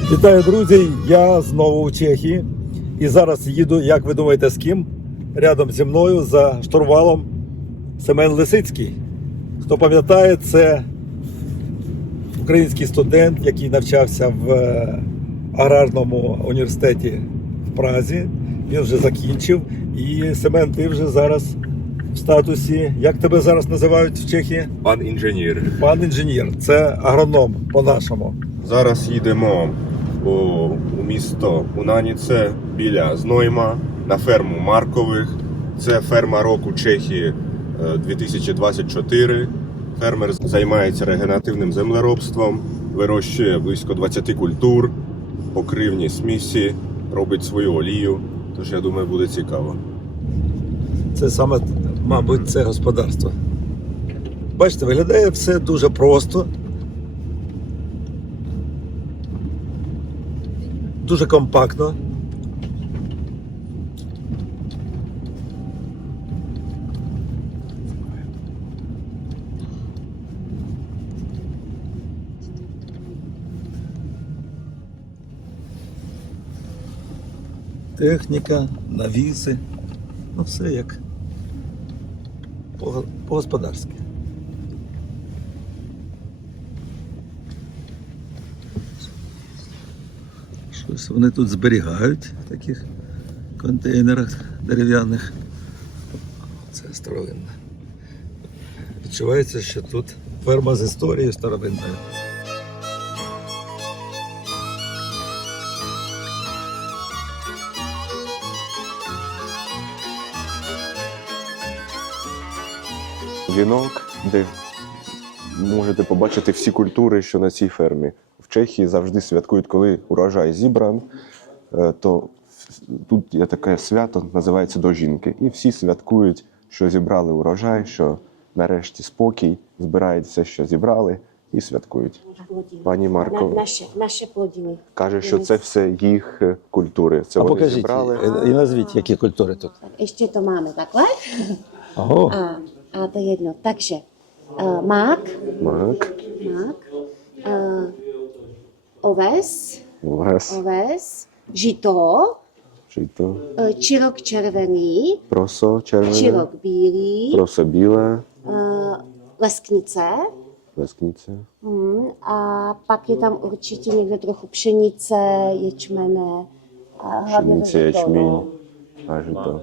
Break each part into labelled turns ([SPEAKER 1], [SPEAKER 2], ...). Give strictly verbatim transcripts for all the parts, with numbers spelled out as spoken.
[SPEAKER 1] Вітаю, друзі! Я знову у Чехії. І зараз їду, як ви думаєте, з ким? Рядом зі мною за штурвалом Семен Лисицький. Хто пам'ятає, це український студент, який навчався в аграрному університеті в Празі. Він вже закінчив. І, Семен, ти вже зараз в статусі, як тебе зараз називають в Чехії?
[SPEAKER 2] Пан інженер.
[SPEAKER 1] Пан інженер. Це агроном по-нашому.
[SPEAKER 2] Зараз їдемо у, у місто Унаніце біля Знойма на ферму Маркових. Це ферма року Чехії дві тисячі двадцять чотири. Фермер займається регенеративним землеробством, вирощує близько двадцять культур, покривні смісі, робить свою олію. Тож, я думаю, буде цікаво.
[SPEAKER 1] Це саме, мабуть, це господарство. Бачите, виглядає все дуже просто. Дуже компактно. Техніка, навіси, ну все як по- по-господарськи. Щось вони тут зберігають в таких контейнерах дерев'яних. Це старовинне. Відчувається, що тут ферма з історією старовинною.
[SPEAKER 3] Вінок, де можете побачити всі культури, що на цій фермі. В Чехії завжди святкують, коли урожай зібран, е, то тут є таке свято, називається Дожінки. І всі святкують, що зібрали урожай, що нарешті спокій, збирають все, що зібрали, і святкують. Пані Марко
[SPEAKER 4] На, наше, наше плодiny.
[SPEAKER 3] каже, що це все їх е, культури. Це
[SPEAKER 1] А
[SPEAKER 3] вони
[SPEAKER 1] покажіть,
[SPEAKER 3] зібрали.
[SPEAKER 1] і назвіть, які культури тут.
[SPEAKER 4] Tak ještě to máme takhle.
[SPEAKER 1] Ого,
[SPEAKER 4] A, a to je jedno. Takže uh, mák,
[SPEAKER 3] Мак,
[SPEAKER 4] mák, uh, oves,
[SPEAKER 3] овес,
[SPEAKER 4] oves, žito,
[SPEAKER 3] жито,
[SPEAKER 4] uh, čirok červený,
[SPEAKER 3] просо червоне,
[SPEAKER 4] čirok bílý,
[SPEAKER 3] просо біле,
[SPEAKER 4] uh, lesknice.
[SPEAKER 3] лескниця.
[SPEAKER 4] Mm, a pak je tam určitě někde trochu pšenice, ječmene. A hlavně to
[SPEAKER 3] Пшениця,
[SPEAKER 4] žito,
[SPEAKER 3] ячмінь,
[SPEAKER 4] no.
[SPEAKER 3] а жито.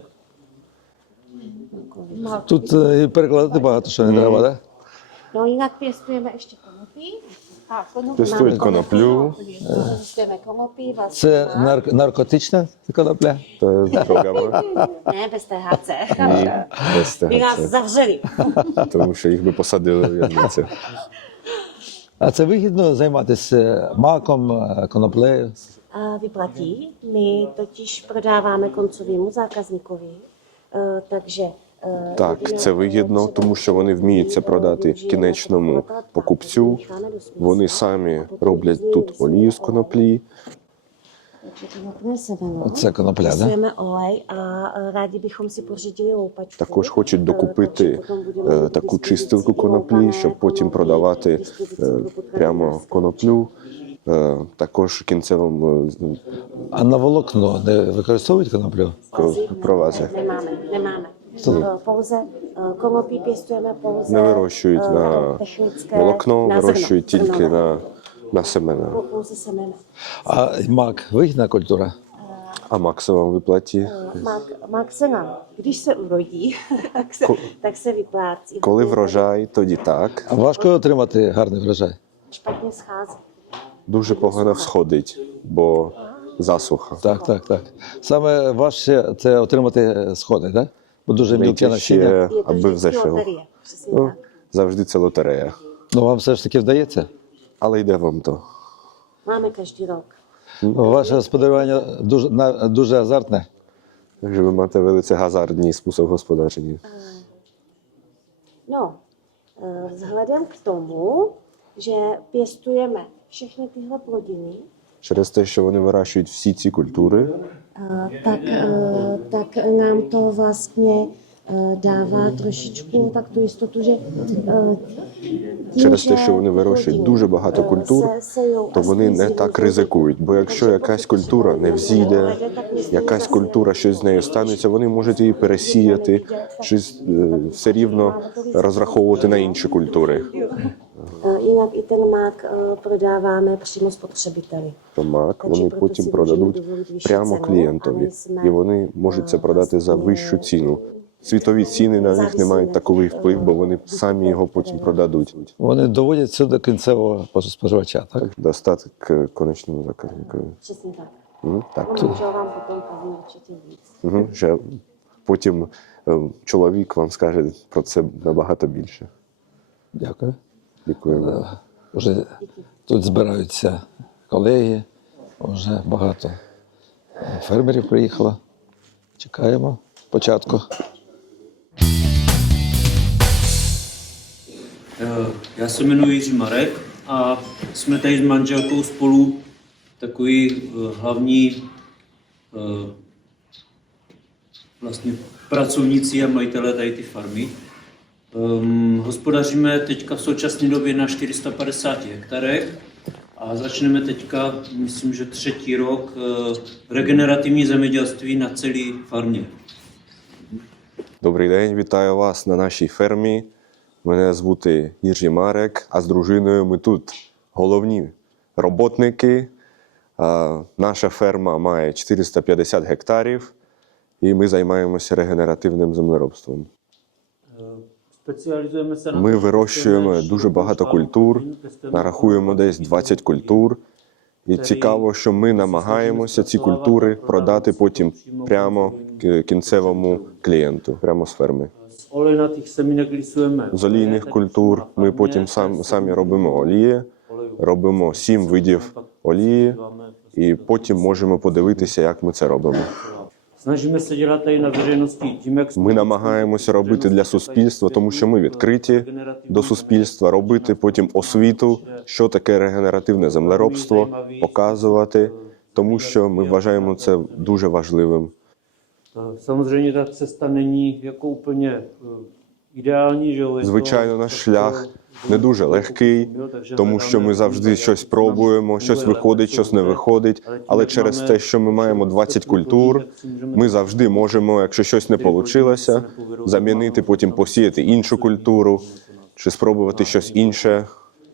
[SPEAKER 1] тут е, і перекладати багато що не треба, так?
[SPEAKER 4] No jinak pěstujeme ještě konopí. A konopí
[SPEAKER 3] Pěstují
[SPEAKER 4] máme
[SPEAKER 3] konoplu.
[SPEAKER 4] Pěstujeme konopí. Vlastně
[SPEAKER 1] Це нар- наркотична конопля?
[SPEAKER 3] Це з дрогами.
[SPEAKER 4] Ne, bez té há cé.
[SPEAKER 3] Ні, без
[SPEAKER 4] By nás
[SPEAKER 3] tego,
[SPEAKER 4] zavřeli.
[SPEAKER 3] тому що їх би посадили в в'язницю.
[SPEAKER 1] А це вигідно займатися маком, е, коноплею?
[SPEAKER 4] A vyplatí. My totiž prodáváme koncovému zákazníkovi. Eh, Takže eh,
[SPEAKER 3] Так, це вигідно, тому що вони вміють це продати кінечному покупцю. Вони самі роблять тут олію з коноплі.
[SPEAKER 4] Takže konopné semeno.
[SPEAKER 1] Це конопля, так?
[SPEAKER 4] Pěstujeme olej a eh, rádi bychom si pořídili loupačku.
[SPEAKER 3] Також хочуть
[SPEAKER 4] Eh,
[SPEAKER 3] докупити
[SPEAKER 4] takže potom budeme
[SPEAKER 3] е,
[SPEAKER 4] mít
[SPEAKER 3] таку
[SPEAKER 4] dispozici
[SPEAKER 3] чистилку
[SPEAKER 4] i
[SPEAKER 3] коноплі,
[SPEAKER 4] loupané
[SPEAKER 3] щоб потім
[SPEAKER 4] konopí,
[SPEAKER 3] продавати
[SPEAKER 4] dispozici
[SPEAKER 3] е,
[SPEAKER 4] pro potravinářské
[SPEAKER 3] прямо коноплю. Е, Також кінцевим е,
[SPEAKER 1] А на волокно не використовують коноплю?
[SPEAKER 3] з- провази.
[SPEAKER 4] Nemáme, nemáme.
[SPEAKER 1] Co?
[SPEAKER 4] Eh, Pouze eh, konopí pěstujeme pouze
[SPEAKER 3] Не вирощують
[SPEAKER 4] eh,
[SPEAKER 3] на
[SPEAKER 4] jako technické
[SPEAKER 3] волокно,
[SPEAKER 4] na zrno,
[SPEAKER 3] вирощують тільки
[SPEAKER 4] zrnové.
[SPEAKER 3] на, на семена.
[SPEAKER 4] Pou- Pouze semena.
[SPEAKER 1] А мак вигідна культура?
[SPEAKER 3] А максимум виплаті?
[SPEAKER 4] Eh, Mák, mák se nám, když se urodí, tak se,
[SPEAKER 3] Ko-
[SPEAKER 4] tak se vyplácí.
[SPEAKER 3] Коли врожай, тоді так.
[SPEAKER 1] А важко отримати гарний врожай?
[SPEAKER 4] Špatně schází.
[SPEAKER 3] Дуже погано всходить, бо засуха.
[SPEAKER 1] Так, так, так. Саме важче це отримати сходи, так? Бо дуже мілке
[SPEAKER 3] Вийти
[SPEAKER 1] насіння.
[SPEAKER 3] ще,
[SPEAKER 4] Je to
[SPEAKER 3] аби
[SPEAKER 4] vždycky
[SPEAKER 3] взешив.
[SPEAKER 4] loterie, přesně
[SPEAKER 3] Ну,
[SPEAKER 4] tak.
[SPEAKER 3] завжди це лотерея.
[SPEAKER 1] Ну вам все ж таки вдається?
[SPEAKER 3] Але йде вам то.
[SPEAKER 4] Máme každý rok.
[SPEAKER 1] Ваше господарювання дуже, на- дуже азартне.
[SPEAKER 3] Takže ви máte velice hazardní způsob hospodaření.
[SPEAKER 4] No, eh, vzhledem k tomu, že pěstujeme všechny tyhle plodiny,
[SPEAKER 3] Через те, що вони вирощують всі ці культури,
[SPEAKER 4] eh, tak, eh, tak nám to vlastně eh, dává trošičku tak tu jistotu, že eh, tím,
[SPEAKER 3] Через те,
[SPEAKER 4] že
[SPEAKER 3] що вони вирощують
[SPEAKER 4] hodinu,
[SPEAKER 3] дуже багато
[SPEAKER 4] eh,
[SPEAKER 3] культур,
[SPEAKER 4] se sejou
[SPEAKER 3] то
[SPEAKER 4] a
[SPEAKER 3] вони не
[SPEAKER 4] sklízí
[SPEAKER 3] так
[SPEAKER 4] různé
[SPEAKER 3] ризикують. Бо якщо якась культура не взійде, якась культура щось з нею станеться, вони можуть її пересіяти, чи е, все рівно розраховувати на інші культури.
[SPEAKER 4] Eh, Jinak i ten mák eh, prodáváme přímo spotřebiteli.
[SPEAKER 3] То мак
[SPEAKER 4] Takže
[SPEAKER 3] вони
[SPEAKER 4] proto
[SPEAKER 3] потім
[SPEAKER 4] si
[SPEAKER 3] продадуть
[SPEAKER 4] můžeme dovolit vyšší
[SPEAKER 3] прямо
[SPEAKER 4] cenu, a
[SPEAKER 3] клієнтові,
[SPEAKER 4] nejsme,
[SPEAKER 3] і вони можуть це продати за вищу ціну. Світові ціни на них не мають таковий вплив, бо вони самі його потім продадуть.
[SPEAKER 1] Вони доводять це до кінцевого споживача, так?
[SPEAKER 3] Достаток е, конечному заказникові.
[SPEAKER 4] Přesně tak.
[SPEAKER 3] Мгм, Так.
[SPEAKER 4] No, můžu vám potom kazně určitě víc.
[SPEAKER 3] Угу. Ще потім е, чоловік вам скаже про це набагато більше.
[SPEAKER 1] Дякую.
[SPEAKER 3] Дякуємо.
[SPEAKER 1] Вже тут збираються колеги, вже багато фермерів приїхало. Чекаємо початку.
[SPEAKER 5] Eh, Já se jmenuji Jiří Marek a jsme tady s manželkou spolu takový eh, hlavní eh, vlastně pracovníci a majitelé tady ty farmy. Um, hospodaříme teďka v současné době na čtyři sta padesáti hektarech a začneme teďka, myslím, že třetí rok, eh, regenerativní zemědělství na celé farmě.
[SPEAKER 3] Добрий день, вітаю вас на нашій фермі. Мене звати Іржі Марек, а з дружиною ми тут головні роботники. А, Наша ферма має чотириста п'ятдесят гектарів, і ми займаємося регенеративним землеробством.
[SPEAKER 5] Specializujeme se na
[SPEAKER 3] Ми
[SPEAKER 5] to,
[SPEAKER 3] вирощуємо
[SPEAKER 5] pěstujeme
[SPEAKER 3] дуже багато
[SPEAKER 5] širokou
[SPEAKER 3] культур,
[SPEAKER 5] škálu plodin,
[SPEAKER 3] нарахуємо десь двадцять культур. І цікаво, що ми намагаємося ці культури продати потім прямо к- кінцевому клієнту, прямо з ферми.
[SPEAKER 5] Z olejnatých semínek lisujeme.
[SPEAKER 3] З олійних культур ми потім сам, самі робимо олії, робимо сім видів олії, і потім можемо подивитися, як ми це робимо.
[SPEAKER 5] Snažíme se dělat tady na veřejnosti tím, jak
[SPEAKER 3] Ми намагаємося робити для суспільства, тому що ми відкриті до суспільства, робити потім освіту, що таке регенеративне землеробство, показувати, тому що ми вважаємо це дуже важливим.
[SPEAKER 5] Samozřejmě ta cesta není jako úplně eh, ideální, že jo. je to
[SPEAKER 3] Звичайно, наш шлях не дуже легкий, тому що ми завжди щось пробуємо, щось виходить, щось не виходить. Але через те, що ми маємо двадцять культур, ми завжди можемо, якщо щось не вийшло, замінити, потім посіяти іншу культуру чи спробувати щось інше.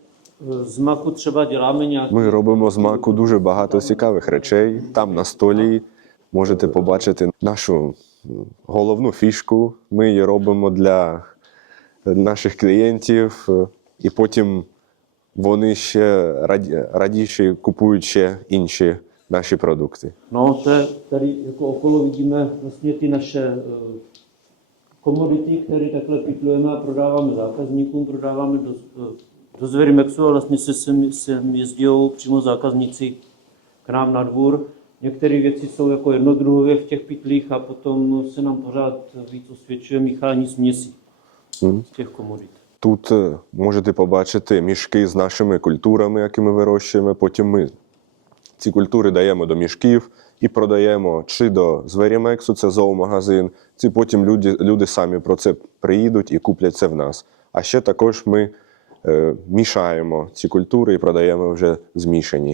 [SPEAKER 5] Z maku třeba děláme nějaký
[SPEAKER 3] Ми робимо з маку дуже багато цікавих речей. Там на столі можете побачити нашу головну фішку. Ми її робимо для наших клієнтів, і потім вони ще раді- радіше купують ще інші наші продукти.
[SPEAKER 5] No, to je, tady jako okolo vidíme vlastně ty naše eh, komodity, které takhle pytlujeme a prodáváme zákazníkům, prodáváme do, eh, do Zverimexu a vlastně se sem, sem jezdí přímo zákazníci k nám na dvůr. Některé věci jsou jako jednodruhové v těch pytlích a potom se nám pořád víc osvědčuje míchání směsí z těch komodit.
[SPEAKER 3] Тут е, можете побачити мішки з нашими культурами, які ми вирощуємо. Потім ми ці культури даємо до мішків і продаємо чи до Зверімексу, це зоомагазин, чи потім люди, люди самі про це приїдуть і куплять це в нас. А ще також ми е, мішаємо ці культури і продаємо вже змішані.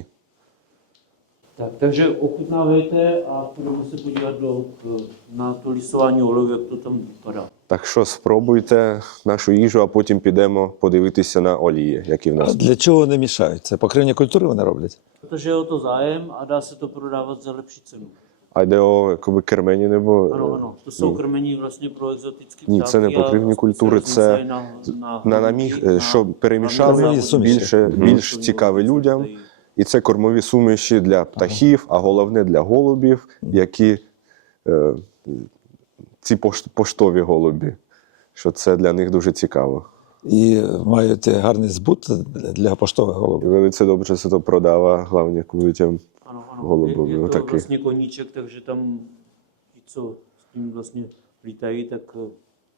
[SPEAKER 5] Tak, takže ochutnávejte a půjdeme se podívat do, na to lisování olejů, jak to tam vypadá.
[SPEAKER 3] Так що спробуйте нашу їжу, а потім підемо подивитися на олії, які в
[SPEAKER 1] А
[SPEAKER 3] нас.
[SPEAKER 1] для чого вони мішають? Це покривні культури вони роблять?
[SPEAKER 5] Protože je o to zájem a dá se to prodávat za lepší cenu.
[SPEAKER 3] А йде о якоби кермені nebo...
[SPEAKER 5] Ano, ano, to jsou krmení vlastně pro exotické
[SPEAKER 3] Ні, це не покривні культури, це
[SPEAKER 5] на, на,
[SPEAKER 3] на наміг, е, щоб перемішали
[SPEAKER 1] Кормові суміші.
[SPEAKER 3] більше, більш цікаві людям. І це кормові суміші для птахів, а головне для голубів, які е, ці пош- поштові голубі, що це для них дуже цікаво.
[SPEAKER 1] І мають гарний збут для поштових
[SPEAKER 3] І
[SPEAKER 1] голубів.
[SPEAKER 3] вelice dobře se to prodává, hlavně kvůli těm
[SPEAKER 5] ano, ano.
[SPEAKER 3] Голубові,
[SPEAKER 5] Je, je to
[SPEAKER 3] taky.
[SPEAKER 5] vlastně koníček, takže tam ti, co s tím vlastně lítají, tak eh,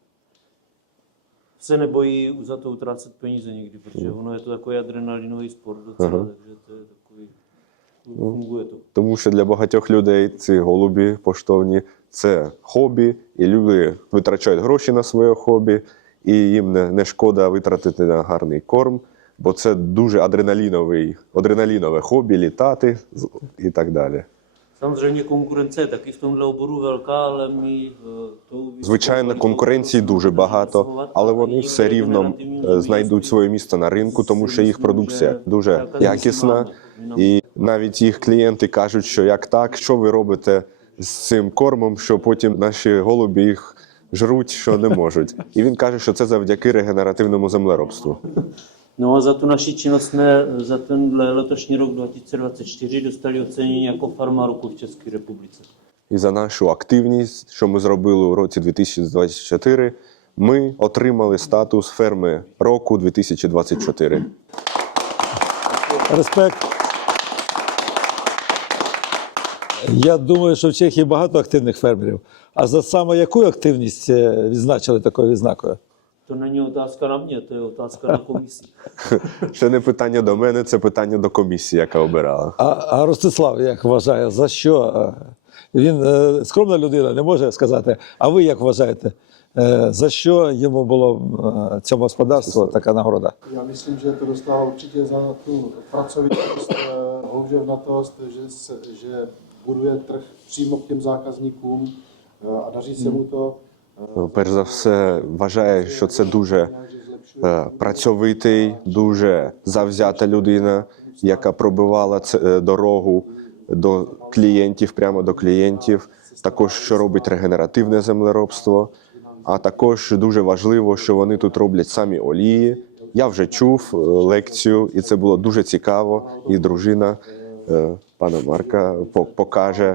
[SPEAKER 5] se nebojí za to utrácet peníze někdy, protože ono je to takový adrenalinový sport docela, takže to je takový... funguje to.
[SPEAKER 3] Тому що для багатьох людей ці голубі поштовні це хобі, і люди витрачають гроші на своє хобі, і їм не, не шкода витратити на гарний корм, бо це дуже адреналіновий, адреналінове хобі, літати з- і так далі.
[SPEAKER 5] Samozřejmě konkurence je taky v tomhle oboru velká, ale my eh, tou
[SPEAKER 3] Звичайно, конкуренції дуже багато, але вони все рівно е, знайдуть своє місце на ринку, тому що їх продукція дуже якісна. І навіть їх клієнти кажуть, що як так, що ви робите з цим кормом, що потім наші голубі їх жруть, що не можуть. І він каже, що це завдяки регенеративному землеробству.
[SPEAKER 5] No a za tu naši činnost jsme za tenhle letošní rok dva tisíce dvacet čtyři dostali ocenění jako farma roku v České republice.
[SPEAKER 3] І за нашу активність, що ми зробили у році дві тисячі двадцять чотири, ми отримали статус ферми року дві тисячі двадцять чотири.
[SPEAKER 1] Респект. Я думаю, що в Чехії багато активних фермерів. А за саме яку активність е, відзначили такою відзнакою?
[SPEAKER 5] To není otázka na mě, to je otázka na komisi.
[SPEAKER 3] Це не питання до мене, це питання до комісії, яка обирала.
[SPEAKER 1] А, а Ростислав як вважає, за що? е, Він е, скромна людина, не може сказати. А ви як вважаєте, е, за що йому було е, цьому господарству така нагорода?
[SPEAKER 6] Já myslím, že to dostává určitě za tu pracovitost, eh, houževnatost, že, se, že buduje trh přímo k těm zákazníkům eh, a daří se mu to.
[SPEAKER 3] Ну, перш за все, вважає, що це дуже е, працьовитий, дуже завзята людина, яка пробивала це, е, дорогу до клієнтів, прямо до клієнтів. Також, що робить регенеративне землеробство. А також дуже важливо, що вони тут роблять самі олії. Я вже чув е, лекцію, і це було дуже цікаво. І дружина е, пана Марка по- покаже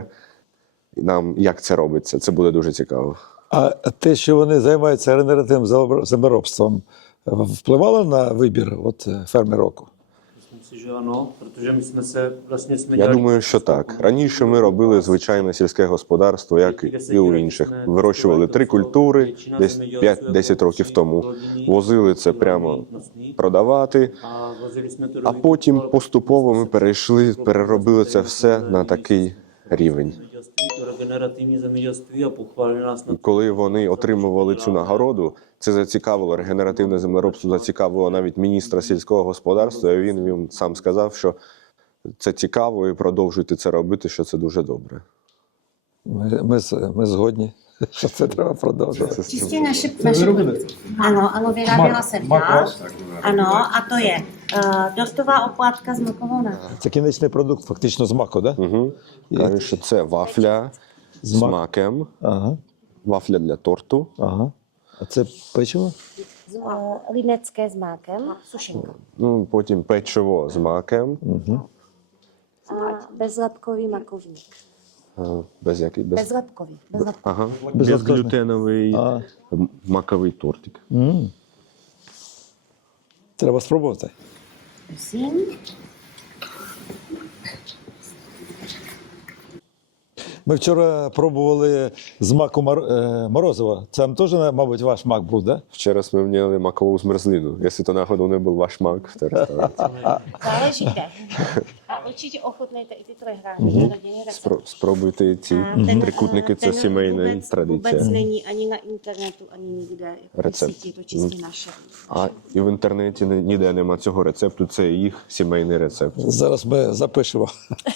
[SPEAKER 3] нам, як це робиться. Це буде дуже цікаво.
[SPEAKER 1] А те, що вони займаються регенеративним землеробством, впливало на вибір от, е, фермер року?
[SPEAKER 5] Myslím si, že ano, protože my jsme se vlastně jsme
[SPEAKER 3] Я
[SPEAKER 5] dělali-
[SPEAKER 3] думаю, що так. Раніше ми робили звичайне сільське господарство, як і у інших. Вирощували три культури десь п'ять-десять років тому. Возили це прямо продавати,
[SPEAKER 5] A vozili jsme to do
[SPEAKER 3] а потім поступово ми перейшли, переробили це все на такий рівень.
[SPEAKER 5] zemědělství, to regenerativní zemědělství a pochválili nás na
[SPEAKER 3] Коли вони отримували цю нагороду, це зацікавило регенеративне землеробство, зацікавило навіть міністра сільського господарства. І він їм сам сказав, що це цікаво і продовжуйте це робити, що це дуже добре.
[SPEAKER 1] Ми, ми, з- ми згодні, що це треба продовжувати.
[SPEAKER 7] Čistě naše, naše ano, ano, vyráběla jsem já. Ano, a to je uh, dorstová oplátka s makovou náchutí.
[SPEAKER 1] Це кінечний продукт фактично з маку, так? Да?
[SPEAKER 3] Угу. Кажуть, що це вафля з
[SPEAKER 1] мак-
[SPEAKER 3] маком,
[SPEAKER 1] Ага,
[SPEAKER 3] вафля для торту.
[SPEAKER 1] ага. А це печиво?
[SPEAKER 4] Uh, linecké s mákem
[SPEAKER 7] Sušenka.
[SPEAKER 3] Ну, потім печиво з маком.
[SPEAKER 4] a bezlepkový makovník.
[SPEAKER 3] А, Без який? Без...
[SPEAKER 4] Bezlepkový. Bezlepkový.
[SPEAKER 3] Ага.
[SPEAKER 1] Безлактозний.
[SPEAKER 3] Безглютеновий
[SPEAKER 1] А.
[SPEAKER 3] м- маковий тортик.
[SPEAKER 1] М. Треба спробувати.
[SPEAKER 4] Prosím.
[SPEAKER 1] Ми вчора пробували з маку мор- е, морозиво. Це теж, мабуть, ваш мак був, так? Да?
[SPEAKER 3] Вчора ми měli макову змерзлину. Якщо то náhodou nebyl váš mak v té restauraci.
[SPEAKER 7] Záleží kde. A určitě ochutnejte i ty trojhránky. rodinný recept.
[SPEAKER 3] Спро- Спробуйте і ці
[SPEAKER 7] A ten,
[SPEAKER 3] трикутники,
[SPEAKER 7] eh,
[SPEAKER 3] це
[SPEAKER 7] ten
[SPEAKER 3] сімейна
[SPEAKER 7] vůbec,
[SPEAKER 3] традиція.
[SPEAKER 7] Vůbec není ani na internetu, ani nikde. Jako
[SPEAKER 3] Recept.
[SPEAKER 7] v síti, to čistě naše.
[SPEAKER 3] А і в інтернеті ні- ніде нема цього рецепту, це їх сімейний рецепт.
[SPEAKER 1] Зараз ми запишемо.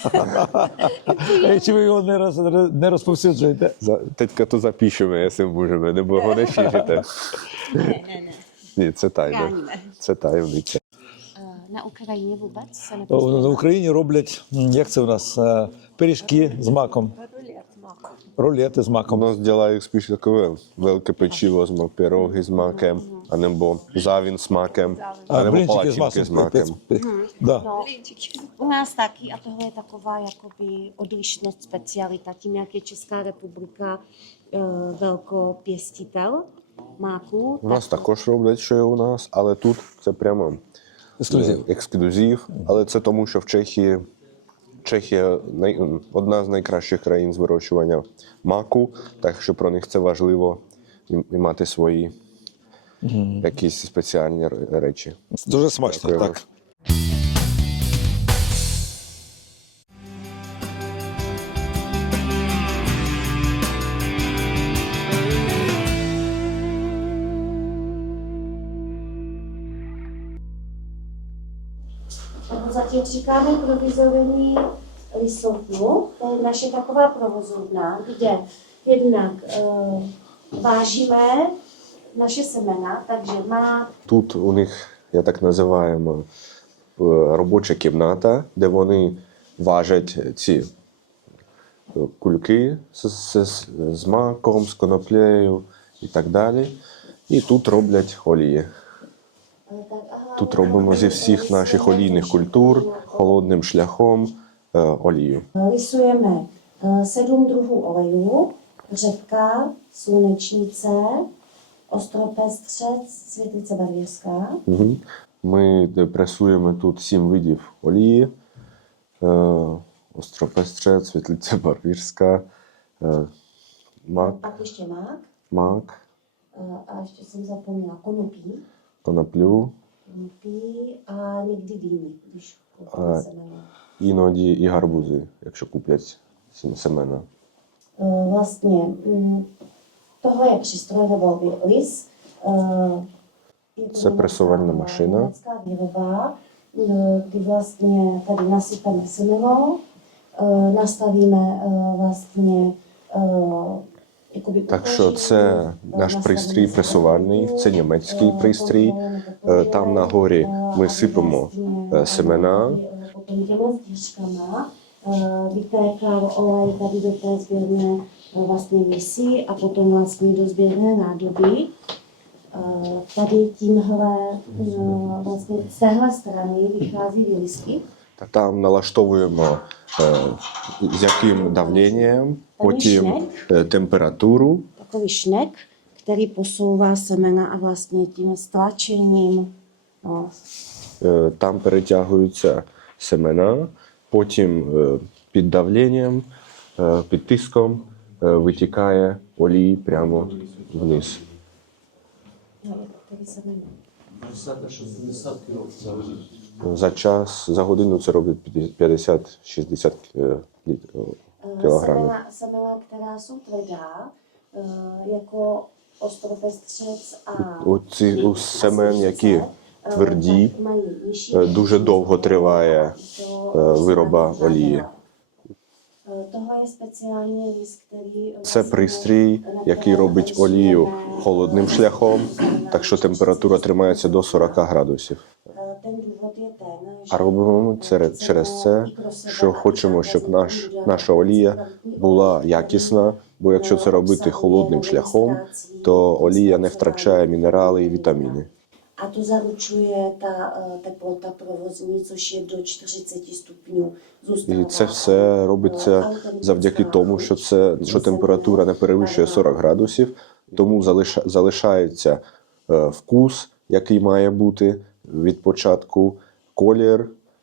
[SPEAKER 1] Чи ви його не, роз, не розповсюджуєте?
[SPEAKER 3] За, тетка то запишемо, якщо можемо, не бо не ширите.
[SPEAKER 7] Ne, ne, ne.
[SPEAKER 3] Ні, це тайна.
[SPEAKER 7] Chráníme.
[SPEAKER 3] Це таємниця.
[SPEAKER 4] Uh, Na Ukrajině vůbec se
[SPEAKER 1] О,
[SPEAKER 4] nepozná.
[SPEAKER 1] На Україні роблять, м, як це у нас, е, пиріжки з маком, рулети з
[SPEAKER 3] У
[SPEAKER 1] маком.
[SPEAKER 3] нас dělají spíš takové velké pečivo s mak, pěrohy s makem, anebo závin s makem,
[SPEAKER 1] А,
[SPEAKER 3] anebo
[SPEAKER 1] блинчики з
[SPEAKER 3] palačinky s
[SPEAKER 1] маслом.
[SPEAKER 3] makem.
[SPEAKER 1] Да.
[SPEAKER 4] No, u nás taky a tohle je taková jakoby odlišnost, specialita. Tím, jak je Česká republika uh, velkopěstitel máku,
[SPEAKER 3] У нас також роблять, що і у нас, але тут це прямо
[SPEAKER 1] Ексклюзив.
[SPEAKER 3] е, ексклюзив. Але це тому, що в Чехії Чехія най, одна з найкращих країн з вирощування маку, так що про них це важливо і, і мати свої якісь спеціальні р- речі.
[SPEAKER 1] Дуже смачно,
[SPEAKER 3] Дякую.
[SPEAKER 1] так.
[SPEAKER 4] zatím říkáme provizorní lisovnu. To je naše taková provozovna, kde jednak uh, vážíme naše semena, takže má
[SPEAKER 3] Тут у них, я так називаємо, е, робоча кімната, де вони важать ці е, кульки з, з, з маком, з коноплею і так далі. І тут роблять олії. Тут робимо зі всіх наших олійних культур холодним шляхом е, олію.
[SPEAKER 4] lisujeme uh, sedm druhů olejů, řepka, slunečnice, ostropestřec, světlice barvěřská.
[SPEAKER 3] Угу. Ми пресуємо тут сім видів олії. Е, Остропестřec, світлиця барвірська, е, мак,
[SPEAKER 4] Pak ještě mák.
[SPEAKER 3] мак,
[SPEAKER 4] Uh, a ještě jsem zapomněla konopí.
[SPEAKER 3] коноплю,
[SPEAKER 4] Konopí a někdy dýni, když
[SPEAKER 3] A-
[SPEAKER 4] koupíme semena.
[SPEAKER 3] іноді і гарбузи, якщо куплять сім- семена.
[SPEAKER 4] Uh, vlastně mm, tohle je přístroj nebo lis. Uh, je to
[SPEAKER 3] Це пресувальна
[SPEAKER 4] německá,
[SPEAKER 3] машина.
[SPEAKER 4] německá výroba, uh, kdy vlastně tady nasypeme semeno, uh, nastavíme uh, vlastně uh, jakoby
[SPEAKER 3] Так що
[SPEAKER 4] ukožení,
[SPEAKER 3] це
[SPEAKER 4] uh,
[SPEAKER 3] наш
[SPEAKER 4] nastavíme
[SPEAKER 3] пристрій
[SPEAKER 4] si
[SPEAKER 3] пресувальний,
[SPEAKER 4] teplotу,
[SPEAKER 3] це німецький
[SPEAKER 4] uh,
[SPEAKER 3] пристрій.
[SPEAKER 4] kontrolujeme
[SPEAKER 3] Е,
[SPEAKER 4] teplotу,
[SPEAKER 3] Там на горі
[SPEAKER 4] uh,
[SPEAKER 3] ми
[SPEAKER 4] aby
[SPEAKER 3] сипемо
[SPEAKER 4] vlastně,
[SPEAKER 3] е, семена.
[SPEAKER 4] aby, uh, potom těma stířkama uh, vytékal olej tady do té sběrné uh, vlastně misy a potom vlastně do sběrné nádoby. Uh, tady tímhle uh, vlastně z téhle strany vychází výlisky.
[SPEAKER 3] Там налаштовуємо е, з яким давленням, потім е, температуру.
[SPEAKER 4] Takový šnek, který posouvá semena a vlastně tím stlačením no,
[SPEAKER 3] Е, Там перетягуються семена, потім е, під давленням, е, під тиском е, витікає олій прямо вниз.
[SPEAKER 4] no, který semena.
[SPEAKER 5] padesát až osmdesát kg.
[SPEAKER 3] За час, за годину це робить п'ятдесят-шістдесят е, літ-
[SPEAKER 4] Uh,
[SPEAKER 3] кілограмів.
[SPEAKER 4] semena, semena, která jsou tvrdá, uh, jako ostropestřec a
[SPEAKER 3] Оці у семен, які
[SPEAKER 4] uh,
[SPEAKER 3] тверді,
[SPEAKER 4] tak mají nižší
[SPEAKER 3] е, дуже довго триває
[SPEAKER 4] to
[SPEAKER 3] е, вироба
[SPEAKER 4] semena
[SPEAKER 3] олії.
[SPEAKER 4] žádá. Uh, Tohle je speciální lis, který
[SPEAKER 3] Це
[SPEAKER 4] vlastně,
[SPEAKER 3] пристрій,
[SPEAKER 4] na
[SPEAKER 3] який
[SPEAKER 4] které
[SPEAKER 3] робить олію
[SPEAKER 4] lisujeme,
[SPEAKER 3] холодним
[SPEAKER 4] uh,
[SPEAKER 3] шляхом,
[SPEAKER 4] znamená,
[SPEAKER 3] так що
[SPEAKER 4] že
[SPEAKER 3] температура
[SPEAKER 4] čistě
[SPEAKER 3] тримається до сорок градусів.
[SPEAKER 4] Uh, Ten důvod je ten,
[SPEAKER 3] А
[SPEAKER 4] že
[SPEAKER 3] робимо ми це через це, що хочемо, щоб наш, наша олія була якісна, бо якщо це робити холодним шляхом, то олія не втрачає мінерали і вітаміни.
[SPEAKER 4] A to zaručuje ta uh, teplota provozní, což je do čtyřicet stupňů.
[SPEAKER 3] І це все робиться завдяки тому, що це що температура не перевищує сорок градусів, тому залиша, залишається е, вкус, який має бути від початку, колір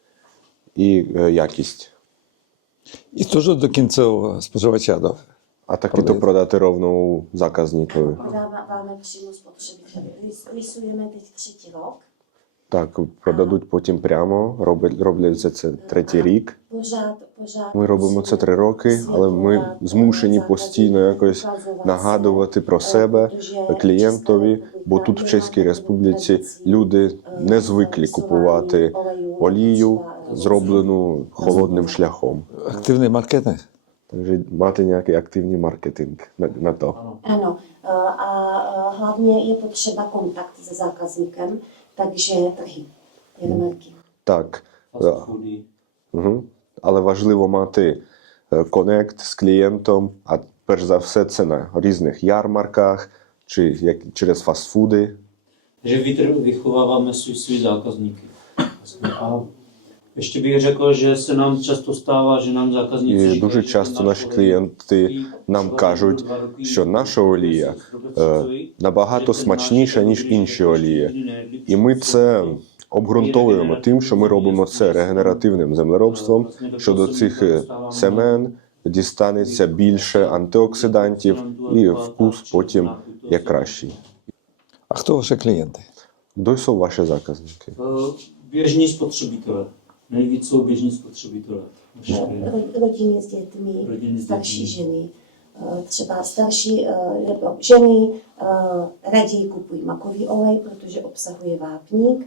[SPEAKER 3] і е, якість.
[SPEAKER 1] І теж до кінцевого споживача. Да?
[SPEAKER 3] А таки то продати ровно заказникові.
[SPEAKER 4] Prodáváme přímo spotřebiteli. Rys- Rysujeme teď třetí rok.
[SPEAKER 3] Так, продадуть потім прямо, роблять, роблять за це третій рік.
[SPEAKER 4] Pořád, pořád
[SPEAKER 3] Ми робимо це три роки, але ми змушені постійно якось нагадувати про себе клієнтові, бо тут в Чеській Республіці люди не звикли купувати олію, зроблену холодним шляхом.
[SPEAKER 1] Активний маркетинг.
[SPEAKER 3] Takže máte nějaký aktivní marketing na, na to.
[SPEAKER 4] Ano, uh, a uh, hlavně je potřeba kontakt se zákazníkem, takže trhy, jarmarky.
[SPEAKER 3] Так,
[SPEAKER 5] Fast foody.
[SPEAKER 3] угу. Але важливо мати е, конект з клієнтом, а перш за все це на різних ярмарках чи як, через фастфуди.
[SPEAKER 5] Takže vytr- vychováváme svý, svý zákazníky. Vlastně. A ještě bych řekl, že se nám často stává, že nám zákazníci
[SPEAKER 3] І
[SPEAKER 5] říkají,
[SPEAKER 3] дуже
[SPEAKER 5] že
[SPEAKER 3] часто
[SPEAKER 5] náš
[SPEAKER 3] наші
[SPEAKER 5] olej
[SPEAKER 3] клієнти
[SPEAKER 5] stojí
[SPEAKER 3] нам
[SPEAKER 5] dva
[SPEAKER 3] кажуть,
[SPEAKER 5] roky, dva roky,
[SPEAKER 3] що наша олія е,
[SPEAKER 5] stropecový,
[SPEAKER 3] набагато
[SPEAKER 5] že ten
[SPEAKER 3] смачніша,
[SPEAKER 5] náš
[SPEAKER 3] ніж
[SPEAKER 5] olej
[SPEAKER 3] інші
[SPEAKER 5] je
[SPEAKER 3] олії.
[SPEAKER 5] ještě nejlepší.
[SPEAKER 3] І ми це обґрунтовуємо тим, що ми робимо це регенеративним землеробством, що до цих е, семен дістанеться більше антиоксидантів і вкус потім є кращий.
[SPEAKER 1] А хто ваші клієнти?
[SPEAKER 3] Kdo jsou vaše zákazníky?
[SPEAKER 5] Eh, Běžní spotřebitelé. Nejvíc jsou běžní spotřebitelé. Naši klienti.
[SPEAKER 4] Ro- Rodiny s dětmi,
[SPEAKER 5] Rodiny s
[SPEAKER 4] starší
[SPEAKER 5] dětmi.
[SPEAKER 4] ženy. Uh, Třeba starší uh, nebo ženy uh, raději kupují makový olej, protože obsahuje vápník.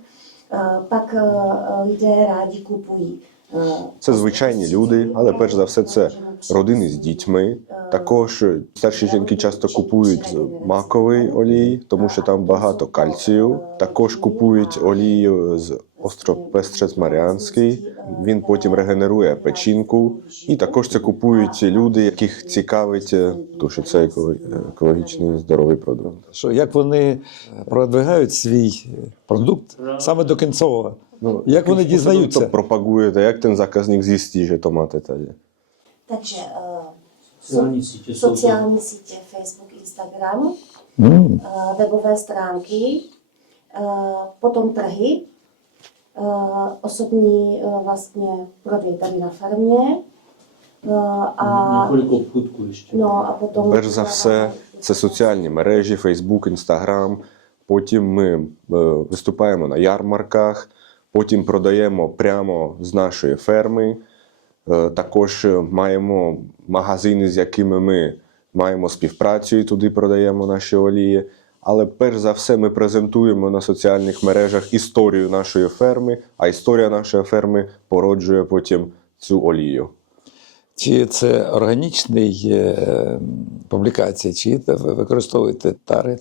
[SPEAKER 4] Eh, Pak eh, lidé rádi kupují. eh,
[SPEAKER 3] Це звичайні люди, але перш за все це родини з дітьми. Також старші жінки часто купують маковий олій, тому що там багато кальцію. Також купують олію з Остров-Пестрец-Маріанський. Він потім регенерує печінку. І також це купують люди, яких цікавить, тому що це еколог- екологічний здоровий продукт.
[SPEAKER 1] Що як вони продвигають свій продукт саме до кінцевого?
[SPEAKER 3] Ну,
[SPEAKER 1] Як вони
[SPEAKER 3] яким
[SPEAKER 1] дізнаються?
[SPEAKER 3] способом то пропагуєте, як ten zákazník zjistí, že to máte tady?
[SPEAKER 4] Takže eh,
[SPEAKER 5] Sociální sítě jsou to.
[SPEAKER 4] sociální sítě, Facebook, Instagram,
[SPEAKER 1] М.
[SPEAKER 4] eh, webové stránky, eh, potom trhy, eh, osobní eh, vlastně prodej tady na farmě eh, a,
[SPEAKER 5] Několik obchůdků ještě.
[SPEAKER 4] no, a potom...
[SPEAKER 3] Перш за все, це соціальні мережі, Фейсбук, Інстаграм. Потім ми е, виступаємо на ярмарках, потім продаємо прямо з нашої ферми. Е, Також маємо магазини, з якими ми маємо співпрацю і туди продаємо наші олії. Але перш за все ми презентуємо на соціальних мережах історію нашої ферми, а історія нашої ферми породжує потім цю олію.
[SPEAKER 1] Чи це органічний е, публікація, чи це ви використовуєте тари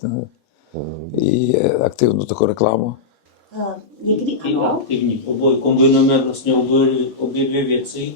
[SPEAKER 1] і е, активну таку рекламу?
[SPEAKER 4] eh, Někdy
[SPEAKER 5] I
[SPEAKER 4] ano,
[SPEAKER 5] aktivní. Oboj, kombinujeme vlastně obě, obě dvě věci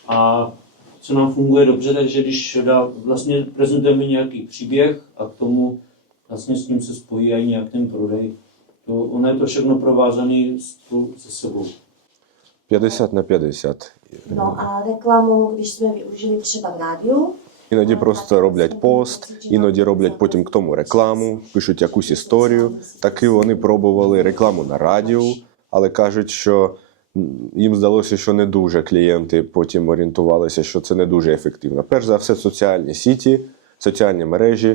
[SPEAKER 5] a co nám funguje dobře, takže když dá, vlastně prezentujeme nějaký příběh a k tomu vlastně s ním se spojí i nějak ten prodej. To, ono je to všechno provázané spolu se sebou.
[SPEAKER 3] п'ятдесят на п'ятдесят.
[SPEAKER 4] no a reklamu, když jsme využili třeba v rádiu,
[SPEAKER 3] Іноді просто роблять пост, іноді роблять потім к тому рекламу, пишуть якусь історію. Таки вони пробували рекламу на радіо, але кажуть, що м, їм здалося, що не дуже клієнти потім орієнтувалися, що це не дуже ефективно. Перш за все, соціальні сіті, соціальні мережі,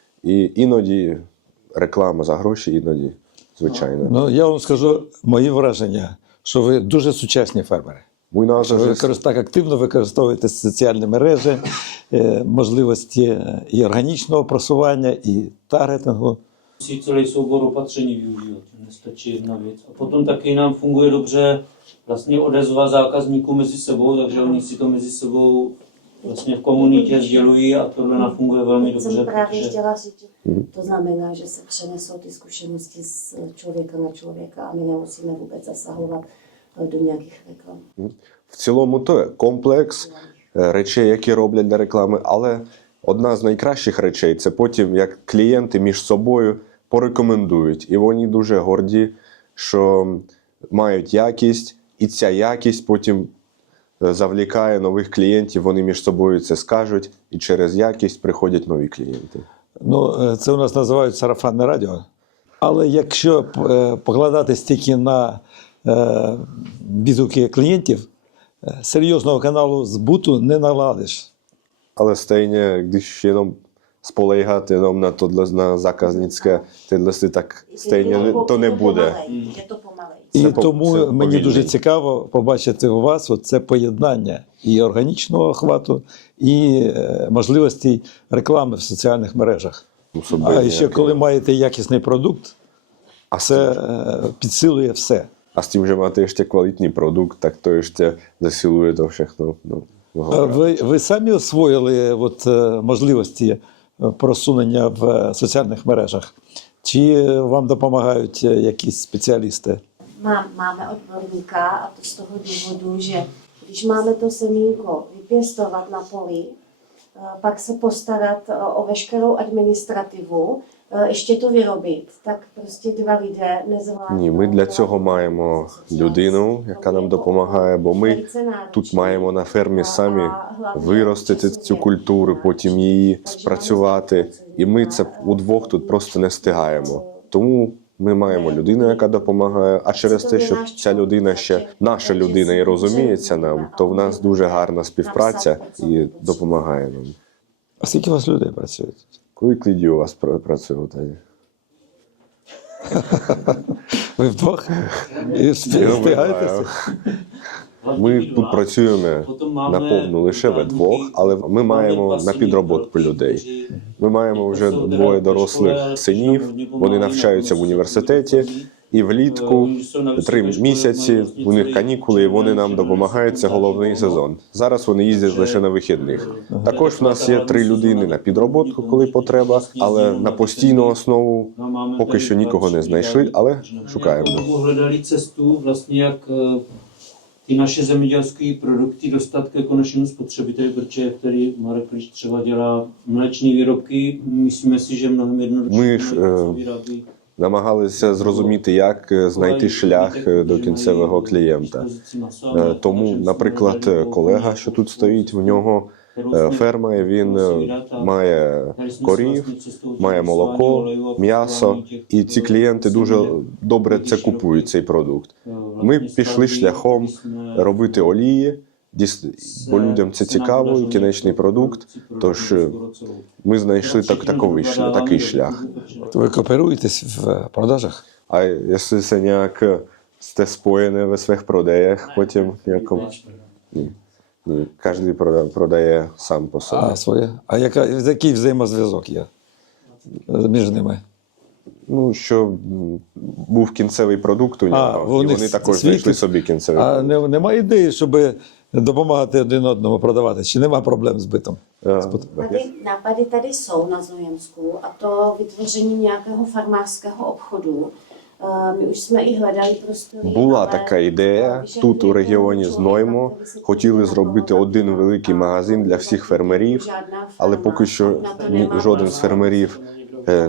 [SPEAKER 3] і іноді реклама за гроші, іноді, звичайно.
[SPEAKER 1] Ну, я вам скажу мої враження, що ви дуже сучасні фермери.
[SPEAKER 3] Мій
[SPEAKER 1] Що
[SPEAKER 3] назва
[SPEAKER 1] ви
[SPEAKER 3] вже
[SPEAKER 1] використ- так активно використовуєте соціальні мережі, е, можливості і органічного просування, і таргетингу.
[SPEAKER 5] Musí celý soubor opatření využívat, že nestačí jedna věc. A potom taky nám funguje dobře vlastně odezva zákazníků mezi sebou, takže oni si to mezi sebou vlastně v komunitě sdělují a tohle nám funguje velmi
[SPEAKER 4] teď jsem
[SPEAKER 5] dobře,
[SPEAKER 4] právě
[SPEAKER 5] protože
[SPEAKER 4] chtěla říct, to znamená, že se přenesou ty zkušenosti z člověka na člověka a my nemusíme vůbec zasahovat eh, do nějakých reklam.
[SPEAKER 3] В цілому то є комплекс е, речей, які роблять для реклами, але одна з найкращих речей це потім, як клієнти між собою порекомендують. І вони дуже горді, що мають якість, і ця якість потім е, завлікає нових клієнтів, вони між собою це скажуть, і через якість приходять нові клієнти.
[SPEAKER 1] Ну, е, це у нас називають сарафанне радіо. Але якщо е, покладатись тільки на е, відгуки клієнтів, е, серйозного каналу збуту не наладиш.
[SPEAKER 3] Ale stejně, když jenom spoléhat jenom na tohle, na zákaznické tyhle si, tak stejně
[SPEAKER 4] Je
[SPEAKER 3] to nebude.
[SPEAKER 4] pomalej, je to pomalej.
[SPEAKER 1] І
[SPEAKER 3] Це по-
[SPEAKER 1] тому
[SPEAKER 3] це
[SPEAKER 1] мені
[SPEAKER 3] повільний.
[SPEAKER 1] дуже цікаво побачити у вас це поєднання і органічного охвату, і е, можливості реклами в соціальних мережах. А ще коли маєте якісний продукт,
[SPEAKER 3] A
[SPEAKER 1] це
[SPEAKER 3] s, tím,
[SPEAKER 1] е, підсилує все.
[SPEAKER 3] a s tím, že máte ještě kvalitní produkt, tak to ještě zesiluje to všechno. No,
[SPEAKER 1] А
[SPEAKER 3] no.
[SPEAKER 1] Ви, ви самі освоїли от, е, можливості е, просунення в е, соціальних мережах? Чи вам допомагають е, якісь спеціалісти?
[SPEAKER 4] Má, máme odborníka a to z toho důvodu, že když máme to semínko vypěstovat na poli, eh, pak se postarat eh, o veškerou administrativu, eh, ještě to vyrobit, tak prostě dva lidé nezvládnou.
[SPEAKER 3] Ні, ми для цього маємо людину, яка нам допомагає, бо ми тут маємо на фермі самі виростити цю культуру, потім її спрацювати. І ми це удвох тут просто не встигаємо. Тому ми маємо людину, яка допомагає, а через те, що ця людина ще наша людина і розуміється нам, то в нас дуже гарна співпраця і допомагає нам.
[SPEAKER 1] А скільки у вас людей працює?
[SPEAKER 3] Коли кліді у вас пра- працює у Тані?
[SPEAKER 1] Ви вдвох? І встиг- встигаєтеся?
[SPEAKER 3] Ми тут працюємо на повну лише вдвох, але ми маємо на підроботку людей. Ми маємо вже двоє дорослих синів, вони навчаються в університеті, І влітку три місяці у них канікули, і вони нам допомагають. Це головний сезон. Зараз вони їздять лише на вихідних. Також в нас є три людини на підроботку, коли потреба, але на постійну основу поки що нікого не знайшли, але шукаємо.
[SPEAKER 5] Hledali cestu, vlastně jak eh, ty naše zemědělské produkty dostat ke konečnému spotřebiteli, protože jak tady Marek Liš třeba dělá mléčné výrobky, myslíme si, že mnohem jednodušší
[SPEAKER 3] Ми ж е,
[SPEAKER 5] vyrábí
[SPEAKER 3] намагалися зрозуміти, як е, знайти шлях е, до кінцевого клієнта. Е, Тому, наприклад, колега, що тут стоїть, в нього е, ферма, і він е, має корів, має молоко, м'ясо, і ці клієнти дуже добре це купують, цей продукт. Ми пішли шляхом робити олії, діс- бо людям це цікаво, і кінечний продукт, тож е, ми знайшли так, таковий, шлях- такий шлях.
[SPEAKER 1] Ви кооперуєтесь в продажах?
[SPEAKER 3] A jestli se nějak jste spojené ve svých prodejech, potom jako... Ні. Ні. Každý proda- prodaje sám po sobě.
[SPEAKER 1] А своє? А яка, який взаємозв'язок є між ними?
[SPEAKER 3] Ну, що м, був кінцевий продукт у нього,
[SPEAKER 1] у
[SPEAKER 3] і
[SPEAKER 1] них
[SPEAKER 3] вони також
[SPEAKER 1] свій
[SPEAKER 3] знайшли
[SPEAKER 1] кін-
[SPEAKER 3] собі кінцевий
[SPEAKER 1] А
[SPEAKER 3] продукт.
[SPEAKER 1] не, немає ідеї, щоб допомагати один одному продавати? Чи нема проблем з битом?
[SPEAKER 3] Е,
[SPEAKER 4] Tady, nápady tady jsou na Znojemsku, a to vytvoření nějakého farmářského obchodu. Eh, My už jsme i hledali prostory.
[SPEAKER 3] Була
[SPEAKER 4] ale,
[SPEAKER 3] така
[SPEAKER 4] eh,
[SPEAKER 3] ідея.
[SPEAKER 4] vyžaduje
[SPEAKER 3] Тут у
[SPEAKER 4] to
[SPEAKER 3] регіоні
[SPEAKER 4] člověka,
[SPEAKER 3] Зноймо
[SPEAKER 4] který se
[SPEAKER 3] хотіли
[SPEAKER 4] podívá na
[SPEAKER 3] зробити
[SPEAKER 4] toho
[SPEAKER 3] один
[SPEAKER 4] papíru
[SPEAKER 3] великий
[SPEAKER 4] a
[SPEAKER 3] магазин для всіх фермерів,
[SPEAKER 4] žádná
[SPEAKER 3] але
[SPEAKER 4] farma
[SPEAKER 3] поки що
[SPEAKER 4] na to
[SPEAKER 3] ні,
[SPEAKER 4] nemá
[SPEAKER 3] жоден з
[SPEAKER 4] prostor.
[SPEAKER 3] фермерів е,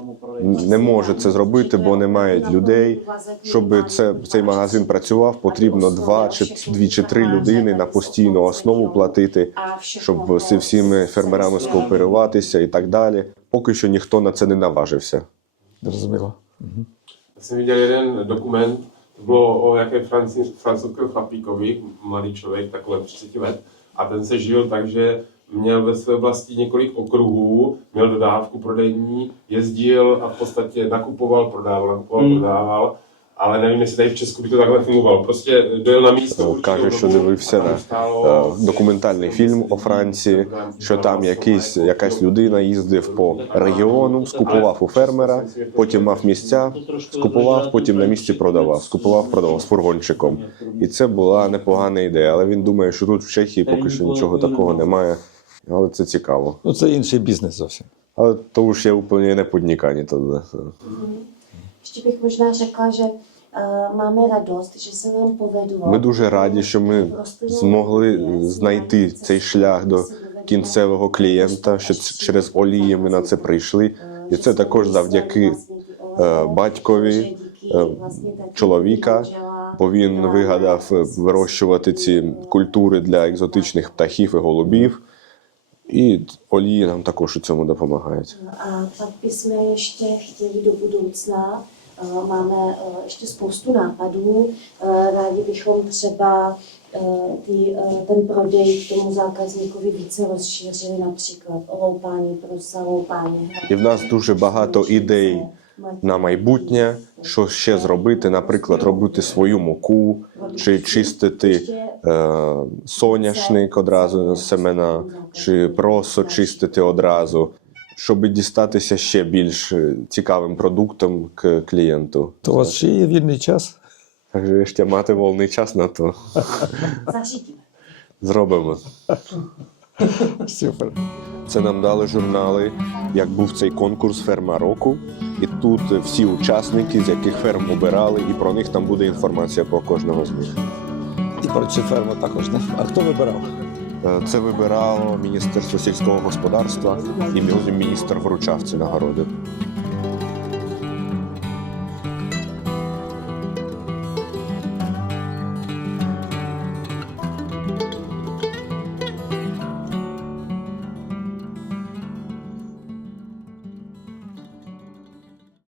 [SPEAKER 3] не може це зробити, бо не мають людей. Щоб це, цей магазин працював, потрібно два чи дві чи три людини на постійну основу платити, щоб з всіми фермерами скооперуватися і так далі. Поки що ніхто на це не наважився.
[SPEAKER 1] Зрозуміло.
[SPEAKER 8] Já jsem viděl jeden dokument, to bylo o jaké franci- francouzském chlapíkovi, mladý člověk, takhle třicet let, a ten se žil tak, že měl ve své vlasti několik okruhů, měl dodávku prodejní, jezdil a v podstatě nakupoval, prodával, nakupoval,
[SPEAKER 5] Hmm.
[SPEAKER 8] prodával, ale nevím, jestli tady v Česku by to takhle fungovalo. Prostě dojel na místo určitou
[SPEAKER 3] Каже, що
[SPEAKER 8] dobu
[SPEAKER 3] дивився
[SPEAKER 8] a tam
[SPEAKER 3] на
[SPEAKER 8] stálo
[SPEAKER 3] е, документальний фільм о Франції, що там якийсь, якась людина їздив по регіону, скупував у фермера, потім мав місця, скупував, потім на місці продавав, скупував, продавав з фургончиком. І це була непогана ідея, але він думає, що тут в Чехії поки що нічого такого немає, але це цікаво.
[SPEAKER 1] Ну, це інший бізнес зовсім.
[SPEAKER 3] Але то už je úplně nepodnikání tohle.
[SPEAKER 4] Ještě bych možná řekla, že eh, máme radost, že se nám povedlo.
[SPEAKER 3] Ми дуже раді, що ми змогли знайти цей шлях до кінцевого клієнта, що ц- через олії ми на це прийшли. І це також завдяки е, батькові е, чоловіка, бо він вигадав е, вирощувати ці культури для екзотичних птахів і голубів. І олії нам також у цьому допомагають.
[SPEAKER 4] A pak bychom ještě chtěli do budoucna, eh, máme eh, ještě spoustu nápadů, Eh, rádi bychom třeba eh, ty, eh, ten prodej k tomu zákazníkovi více rozšířili, například oloupání, prusa, loupání.
[SPEAKER 3] І в нас дуже багато ідей на майбутнє, що ще зробити, наприклад, робити свою муку, чи чистити е, соняшник одразу з семена, чи просо чистити одразу, щоб дістатися ще більш цікавим продуктом к клієнту.
[SPEAKER 1] То у вас ще є вільний час?
[SPEAKER 3] Так ще мати вільний час на то
[SPEAKER 4] Zařídíme.
[SPEAKER 3] зробимо.
[SPEAKER 1] Супер.
[SPEAKER 3] Це нам дали журнали, як був цей конкурс «Ферма року». І тут всі учасники, з яких ферм обирали, і про них там буде інформація про кожного з них.
[SPEAKER 1] І про цю ферму також. Не? А хто вибирав?
[SPEAKER 3] Е, Це вибирало Міністерство сільського господарства, і міністр вручав ці нагороди.